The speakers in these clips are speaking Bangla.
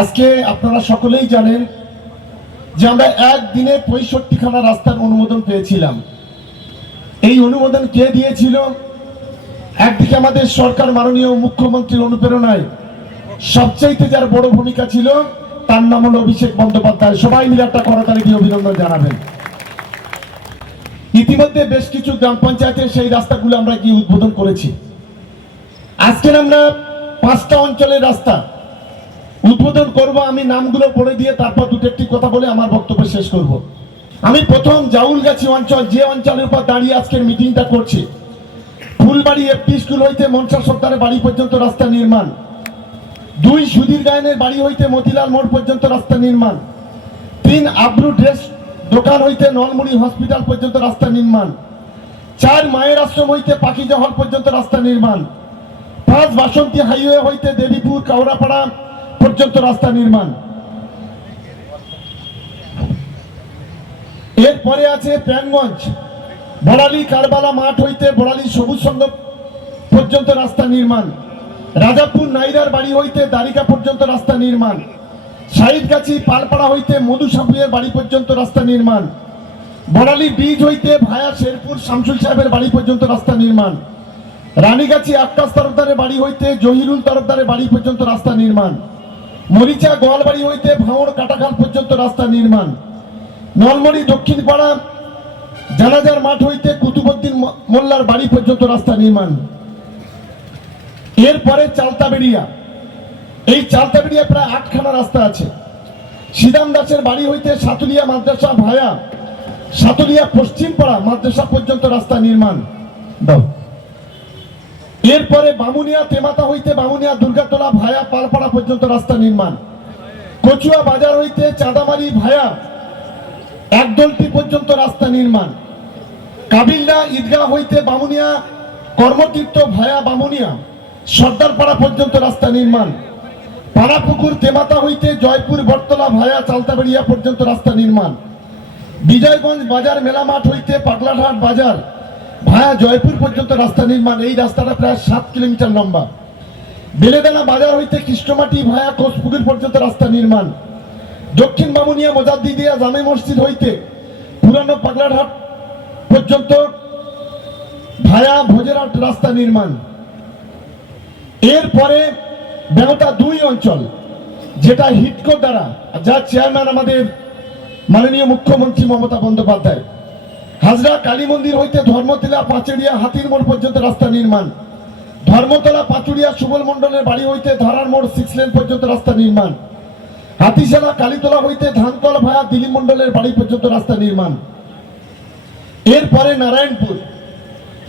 আজকে আপনারা সকলেই জানেন যে আমরা একদিনে ৬৫খানা রাস্তার অনুমোদন পেয়েছিলাম। এই অনুমোদন কে দিয়েছিল? একদিকে আমাদের সরকার মাননীয় মুখ্যমন্ত্রীর অনুপ্রেরণায় সবচাইতে যার বড় ভূমিকা ছিল তার নাম হলো অভিষেক বন্দ্যোপাধ্যায়। সবাই মিলে একটা করতালি দিয়ে অভিনন্দন জানাবেন। ইতিমধ্যে বেশ কিছু গ্রাম পঞ্চায়েতে সেই রাস্তাগুলো আমরা গিয়ে উদ্বোধন করেছি। আজকে আমরা 5টা অঞ্চলের রাস্তা উদ্বোধন করব। আমি নামগুলো পড়ে দিয়ে তারপর দুটো একটি কথা বলে আমার বক্তব্য শেষ করব। আমি প্রথম জাউলগাছি অঞ্চল, যে অঞ্চলের উপর দাঁড়িয়ে আজকের মিটিংটা করছি, ফুলবাড়ি এফপি স্কুল হইতে মনসা সর্দারের বাড়ি পর্যন্ত রাস্তা নির্মাণ, 2 সুধীর গায়নের বাড়ি হইতে মতিলাল মোড় পর্যন্ত রাস্তা নির্মাণ, 3 আব্রু ড্রেস দোকান হইতে নলমুড়ি হসপিটাল পর্যন্ত রাস্তা নির্মাণ, 4 মায়ের আশ্রম হইতে পাখিজা হল পর্যন্ত রাস্তা নির্মাণ, 5 বাসন্তী হাইওয়ে হইতে দেবীপুর কাউরাপাড়া পর্যন্ত রাস্তা নির্মাণ। এরপরে আছে প্যানগঞ্জ বড়ালি কারবালা মাঠ হইতে বড়ালি সবুজ সংঘ পর্যন্ত রাস্তা নির্মাণ, রাজাপুর নাইরার বাড়ি হইতে দ্বারিকা পর্যন্ত রাস্তা নির্মাণ, সাইদগাছি পালপাড়া হইতে মধু সাপুয়ের বাড়ি পর্যন্ত রাস্তা নির্মাণ, বড়ালি ব্রিজ হইতে ভায়া শেরপুর শামসুল সাহেবের বাড়ি পর্যন্ত রাস্তা নির্মাণ, রানীগাছি আক্কাস তরফদারের বাড়ি হইতে জহিরুল তরফদারের বাড়ি পর্যন্ত রাস্তা নির্মাণ, মরিচা গোয়ালবাড়ি হইতে ভাঙড় কাটাখাল পর্যন্ত রাস্তা নির্মাণ, নলমড়ি দক্ষিণ পাড়া জানাজার মাঠ হইতে কুতুবউদ্দিন মোল্লার বাড়ি পর্যন্ত রাস্তা নির্মাণ। এরপরে চালতাবেড়িয়া, এই চালতাবেড়িয়া প্রায় 8খানা রাস্তা আছে। শ্রীরাম দাসের বাড়ি হইতে সাতুলিয়া মাদ্রাসা ভায়া সাতুলিয়া পশ্চিম পাড়া মাদ্রাসা পর্যন্ত রাস্তা নির্মাণ। এরপরে বামুনিয়া তেমাতা হইতে বামুনিয়া দুর্গাতলা ভায়া পালপাড়া পর্যন্ত রাস্তা নির্মাণ, কচুয়া বাজার হইতে চাঁদামারি ভায়া একদলটি পর্যন্ত রাস্তা নির্মাণ, কাবিল্লা ঈদগাহ হইতে বামুনিয়া কর্মতীর্থ ভায়া বামুনিয়া সর্দারপাড়া পর্যন্ত রাস্তা নির্মাণ, পাড়াপুকুর তেমাতা হইতে জয়পুর বটতলা ভায়া চালতাবেড়িয়া পর্যন্ত রাস্তা নির্মাণ, বিজয়গঞ্জ বাজার মেলা মাঠ হইতে পাগলাঘাট বাজার ভায়া জয়পুর পর্যন্ত রাস্তা নির্মাণ। এই রাস্তাটা প্রায় 7 কিলোমিটার লম্বা। বেলেদানা বাজার হইতে কৃষ্ণমাটি ভায়া কোষপুকুর পর্যন্ত রাস্তা নির্মাণ, দক্ষিণ বামুনিয়া মোজাদ্দিদিয়া জামে মসজিদ হইতে পুরানো পাগলাঘাট পর্যন্ত ভায়া ভোজেরহাট রাস্তা নির্মাণ। এরপরে বেহতা 2 অঞ্চল, যেটা হিটকো দ্বারা, যার চেয়ারম্যান আমাদের মাননীয় মুখ্যমন্ত্রী মমতা বন্দ্যোপাধ্যায়, হাজরা কালী মন্দির হইতে ধর্মতলা পাচুরিয়া হাতির মোড় পর্যন্ত রাস্তা নির্মাণ, ধর্মতলা পাচুরিয়া সুবল মন্ডলের বাড়ি হইতে ধারার মোড় 6 লেন পর্যন্ত রাস্তা নির্মাণ, হাতিশালা কালীতলা হইতে ধানকল ভায়া দিলীপ মন্ডলের বাড়ি পর্যন্ত রাস্তা নির্মাণ। এরপরে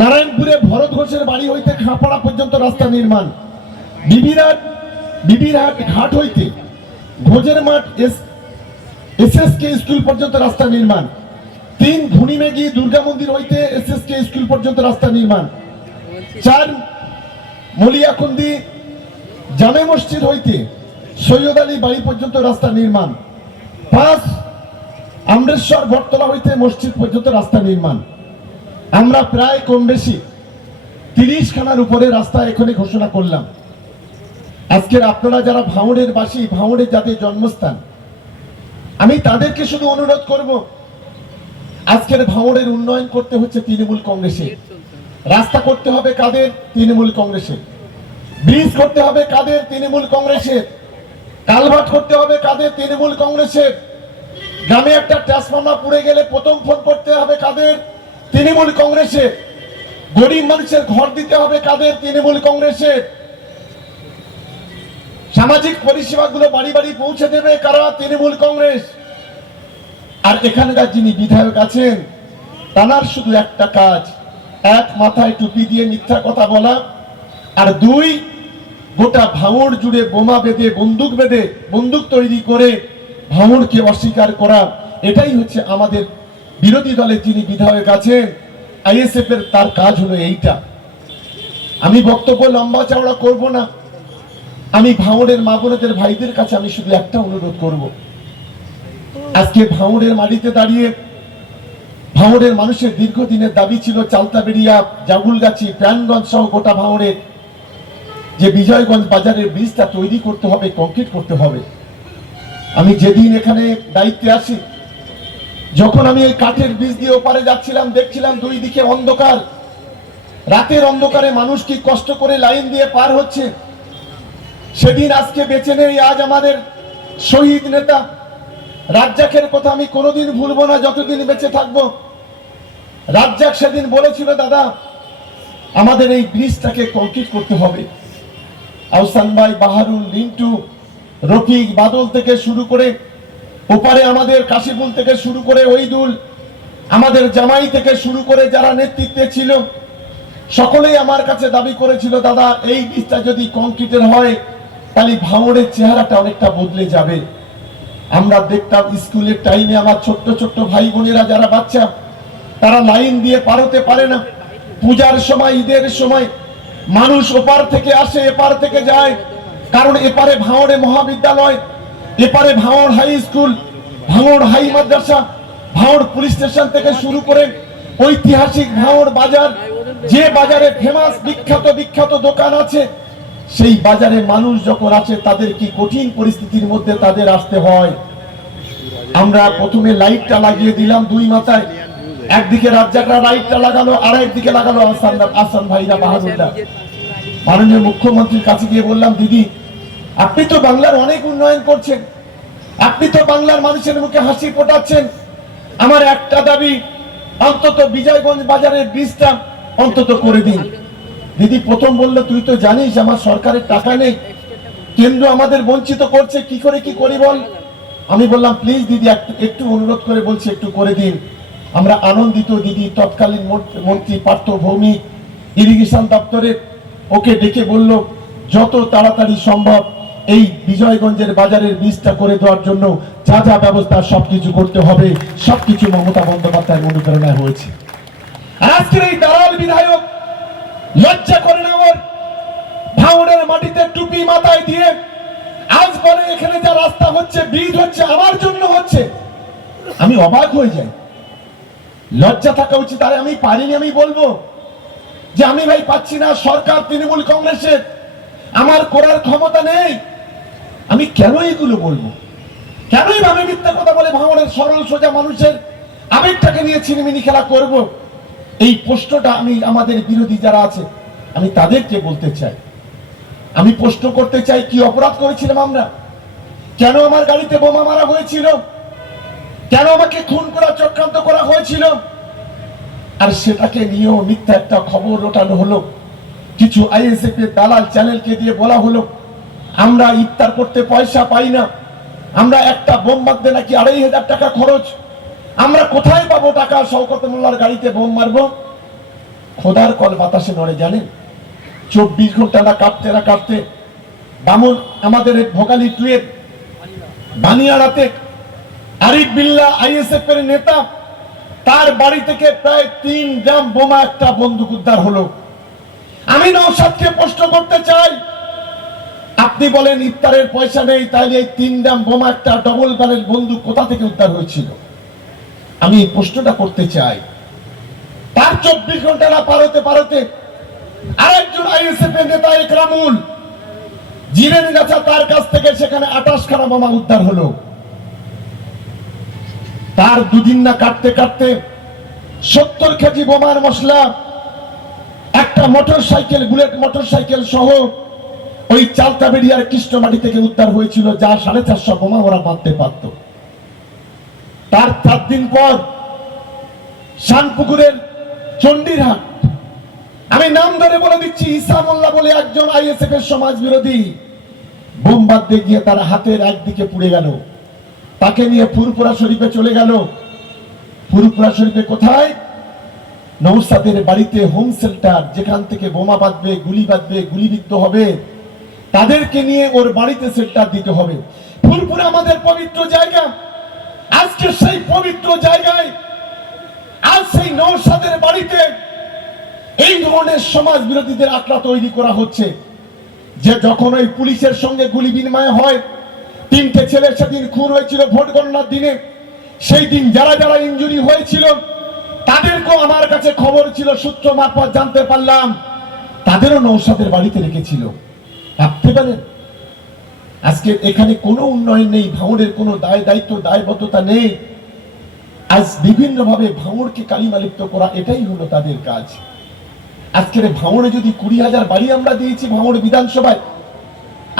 নারায়ণপুরে ভরত ঘোষের বাড়ি হইতে খাপাড়া পর্যন্ত রাস্তা নির্মাণ, বিবিরহাট ঘাট হইতে ভোজের মাঠ এসএসকে স্কুল পর্যন্ত রাস্তা নির্মাণ, 3 ধুনিমেঘি দুর্গা মন্দির হইতে এসএসকে স্কুল পর্যন্ত রাস্তা নির্মাণ, 4 মলিয়াকুন্দি জামে মসজিদ হইতে সৈয়দ আলী বাড়ি পর্যন্ত রাস্তা নির্মাণ, 5 আমরেশ্বর বটতলা হইতে মসজিদ পর্যন্ত রাস্তা নির্মাণ। আমরা প্রায় কম বেশি 30খানার উপরে রাস্তা এখানে ঘোষণা করলাম। আজকের আপনারা যারা ভাঙড়ের বাসী, ভাঙড়ের যাদের জন্মস্থান, আমি তাদেরকে শুধু অনুরোধ করব, আজকের ভাঙড়ের উন্নয়ন করতে হচ্ছে তৃণমূল কংগ্রেসের, রাস্তা করতে হবে কাদের? তৃণমূল কংগ্রেসের, ব্রিজ করতে হবে কাদের? তৃণমূল কংগ্রেসের, কালভার্ট করতে হবে কাদের? তৃণমূল কংগ্রেসের, গ্রামে একটা ট্রান্সফরমার পুড়ে গেলে প্রথম ফোন করতে হবে কাদের? তৃণমূল কংগ্রেসের, গরিব মানুষের ঘর দিতে হবে কাদের? তৃণমূল কংগ্রেসের, সামাজিক পরিষেবাগুলো বাড়ি বাড়ি পৌঁছে দেবে কারা? তৃণমূল কংগ্রেস। আর এখানকার যিনি বিধায়ক আছেন, তার শুধু একটা কাজ, 1 মাথায় টুপি দিয়ে মিথ্যা কথা বলা, আর 2 গোটা ভাঙড় জুড়ে বোমা বেঁধে বন্দুক তৈরি করে ভাঙড়কে অস্বীকার করা। এটাই হচ্ছে আমাদের বিরোধী দলের যিনি বিধায়ক আছেন আইএসএফ এর, তার কাজ হলো এইটা। আমি বক্তব্য লম্বা চওড়া করব না। আমি ভাঙড়ের মা বোনেদের ভাইদের কাছে আমি শুধু একটা অনুরোধ করব, আজকে ভাঙড়ের মাটিতে দাঁড়িয়ে ভাঙড়ের মানুষের দীর্ঘদিনের দাবি ছিল চালতাবেড়িয়া, জাগুলগাছি, প্রাণগঞ্জ সহ গোটা ভাঙড়ের যে বিজয়গঞ্জ বাজারের ব্রিজটা তৈরি করতে হবে, কংক্রিট করতে হবে। আমি যেদিন এখানে দায়িত্বে আসি, যখন আমি এই কাঠের ব্রিজ দিয়ে ওপারে যাচ্ছিলাম, দেখছিলাম দুই দিকে অন্ধকার, রাতের অন্ধকারে মানুষ কি কষ্ট করে লাইন দিয়ে পার হচ্ছে। সেদিন আজকে বেঁচে নেই, আজ আমাদের শহীদ নেতা রাজ্জাকের কথা আমি কোনোদিন ভুলবো না যতদিন বেঁচে থাকবো। রাজ্জাক সেদিন বলেছিল, দাদা আমাদের এই ব্রিজটাকে কংক্রিট করতে হবে। আহসান ভাই, বাহারুল, লিন্টু, রফিক, বাদল থেকে শুরু করে ওপারে আমাদের কাশিফুল থেকে শুরু করে ওইদুল, আমাদের জামাই থেকে শুরু করে যারা নেতৃত্বে ছিল, সকলেই আমার কাছে দাবি করেছিল, দাদা এই ব্রিজটা যদি কংক্রিটের হয় তাহলে ভাঙড়ের চেহারাটা অনেকটা বদলে যাবে। আমরা দেখতাম স্কুলের টাইমে আমার ছোট্ট ছোট্ট ভাই বোনেরা যারা বাচ্চা, তারা লাইন দিয়ে পার হতে পারে না। পূজার সময়, ঈদের সময় মানুষ ওপার থেকে আসে, এপার থেকে যায়, কারণ এপারে ভাঙড়ে মহাবিদ্যালয়, এপারে ভাঙড় হাই স্কুল, ভাঙড় হাই মাদ্রাসা, ভাঙড় পুলিশ স্টেশন থেকে শুরু করে ঐতিহাসিক ভাঙড় বাজার, যে বাজারে ফেমাস বিখ্যাত বিখ্যাত দোকান আছে, সেই বাজারে মানুষ যখন আছে তাদের কি কঠিন পরিস্থিতির মধ্যে তাদের আসতে হয়। আমরা প্রথমে লাইটটা লাগিয়ে দিলাম দুই মাথায়, একদিকে রাজ্জাকরা লাইটটা লাগালো, আর একদিকে লাগালো আহসান ভাইরা, বাহাদুররা। মাননীয় মুখ্যমন্ত্রীর কাছে গিয়ে বললাম, দিদি আপনি তো বাংলার অনেক উন্নয়ন করছেন, আপনি তো বাংলার মানুষের মুখে হাসি ফোটাচ্ছেন, আমার একটা দাবি, অন্তত বিজয়গঞ্জ বাজারের ব্রিজটা অন্তত করে দিন। দিদি প্রথম বললো, তুই তো জানিস আমার সরকারের টাকা নেই, কেন্দ্র আমাদের বঞ্চিত করছে, কি করে কি করি বল। আমি বললাম, প্লিজ দিদি একটু অনুরোধ করে বলছি, একটু করে দিন। আমরা আনন্দিত। দিদি তৎকালীন মন্ত্রী পার্থ ভৌমিক ইরিগেশন দপ্তরে ওকে ডেকে বলল, যত তাড়াতাড়ি সম্ভব এই বিজয়গঞ্জের বাজারের ব্রিজটা করে দেওয়ার জন্য যা যা ব্যবস্থা সবকিছু করতে হবে। সবকিছু মমতা বন্দ্যোপাধ্যায়ের অনুপ্রেরণায় হয়েছে। আজকের এই দালাল বিধায়ক লজ্জা করে না ওর, ভাঙড়ের মাটিতে টুপি মাথায় দিয়ে আজ বলে এখানে যা রাস্তা হচ্ছে, ব্রিজ হচ্ছে, আমার জন্য হচ্ছে। আমি অবাক হয়ে যাই। লজ্জা থাকা উচিত। আরে আমি পারিনি, আমি বলবো যে আমি ভাই পাচ্ছি না, সরকার তৃণমূল কংগ্রেসের, আমার করার ক্ষমতা নেই। আমি কেন এগুলো বলবো? কেনই ভাবে মিথ্যা কথা বলে ভাঙড়ের সরল সোজা মানুষের আবেগটাকে নিয়ে ছিনিমিনি খেলা করব? এই প্রশ্নটা আমি আমাদের বিরোধী যারা আছে আমি তাদেরকে বলতে চাই। আমি প্রশ্ন করতে চাই, কি অপরাধ করেছিলাম আমরা? কেন আমার গাড়িতে বোমা মারা হয়েছিল? কেন আমাকে খুন করা চক্রান্ত করা হয়েছিল? আর সেটাকে নিয়েও মিথ্যা একটা খবর রটানো হলো। কিছু আইএসএফ এর দালাল চ্যানেলকে দিয়ে বলা হলো আমরা ইফতার করতে পয়সা পাই না, আমরা একটা বোম মারতে নাকি ২৫০০ টাকা খরচ, আমরা কোথায় পাবো টাকা শওকত মোল্লার গাড়িতে বোম মারবো? খোদার কল বাতাসে নড়ে জানেন। ২৪ ঘন্টা না কাটতে বামুন আমাদের ভোগালী টুয়ের বানিয়াড়াতে আরিফ বিল্লাহ আইএসএফ এর নেতা, তার বাড়ি থেকে প্রায় ৩ গ্রাম বোমা, একটা বন্দুক উদ্ধার হলো। আমি নওশাদকে প্রশ্ন করতে চাই, আপনি বলেন ইফতারের পয়সা নেই, তাহলে এই ৩ গ্রাম বোমা, একটা ডবল বারের বন্দুক কোথা থেকে উদ্ধার হয়েছিল? আমি এই প্রশ্নটা করতে চাই। তার ২৪ ঘন্টা না পারতে আরেকজন আইএসএফ এর নেতা ইকরামুল জিরেনগাছা, তার কাছ থেকে সেখানে ২৮ খানা বোমা উদ্ধার হলো। তার দুদিন না কাটতে ৭০ কেজি বোমার মশলা, একটা মোটরসাইকেল, বুলেট মোটরসাইকেল সহ ওই চালতাবেড়িয়ার কৃষ্ণমাটি থেকে উদ্ধার হয়েছিল, যা ৪৫০ বোমা ওরা বাঁধতে পারত। তার ৪ দিন পর শানপুকুরের চণ্ডীরহাট, আমি নাম ধরে বলে দিচ্ছি, ঈসা মোল্লা বলে একজন আইএসএফ এর সমাজ বিরোধী বোম বাঁধতে গিয়ে তার হাতের একদিকে পুড়ে গেল। তাকে নিয়ে ফুরফুরা শরীফে চলে গেল। ফুরফুরা শরীফে কোথায়? নওশাদের বাড়িতে হোম সেন্টার, যেখান থেকে বোমা বাঁধবে, গুলি বাঁধবে, গুলিবিদ্ধ হবে, তাদেরকে নিয়ে ওর বাড়িতে সেন্টার দিতে হবে। ফুরফুরা আমাদের পবিত্র জায়গা। আজকে সেই পবিত্র জায়গায় আজ সেই নওশাদের বাড়িতে এই ধরনের সমাজ বিরোধীদের আখড়া তৈরি করা হচ্ছে। যে যখন ওই পুলিশের সঙ্গে গুলি বিনিময় হয়, ৩টে ছেলে সেদিন খুন হয়েছিল ভোট গণনার দিনে, সেই দিন যারা যারা ইনজুরি হয়েছিল তাদেরকেও আমার কাছে খবর ছিল, সূত্র মারফত জানতে পারলাম তাদেরও নওশাদের বাড়িতে রেখেছিল। ভাবতে পারেন আজকে এখানে কোনো উন্নয়ন নেই, ভাঙড়ের কোনো দায়িত্ব দায়বদ্ধতা নেই। আজ বিভিন্ন ভাবে ভাঙড়কে কালিমালিপ্ত করা, এটাই হলো তাদের কাজ। আজকের ভাঙড়ে যদি 20,000 বাড়ি আমরা দিয়েছি ভাঙড় বিধানসভায়,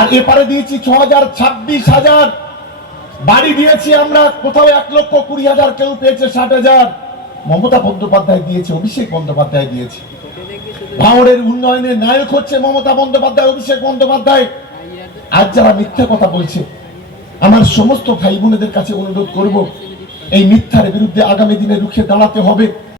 আর এপারে দিয়েছি 6,000, 26,000 বাড়ি দিয়েছি আমরা। কোথাও 1,20,000, কেউ পেয়েছে 60,000। মমতা বন্দ্যোপাধ্যায় দিয়েছে, অভিষেক বন্দ্যোপাধ্যায় দিয়েছে। ভাঙড়ের উন্নয়নের নায়ক হচ্ছে মমতা বন্দ্যোপাধ্যায়, অভিষেক বন্দ্যোপাধ্যায়। আজ যারা মিথ্যা কথা বলছে, আমার সমস্ত ভাই বোনেদের কাছে অনুরোধ করব, এই মিথ্যার বিরুদ্ধে আগামী দিনে রুখে দাঁড়াতে হবে।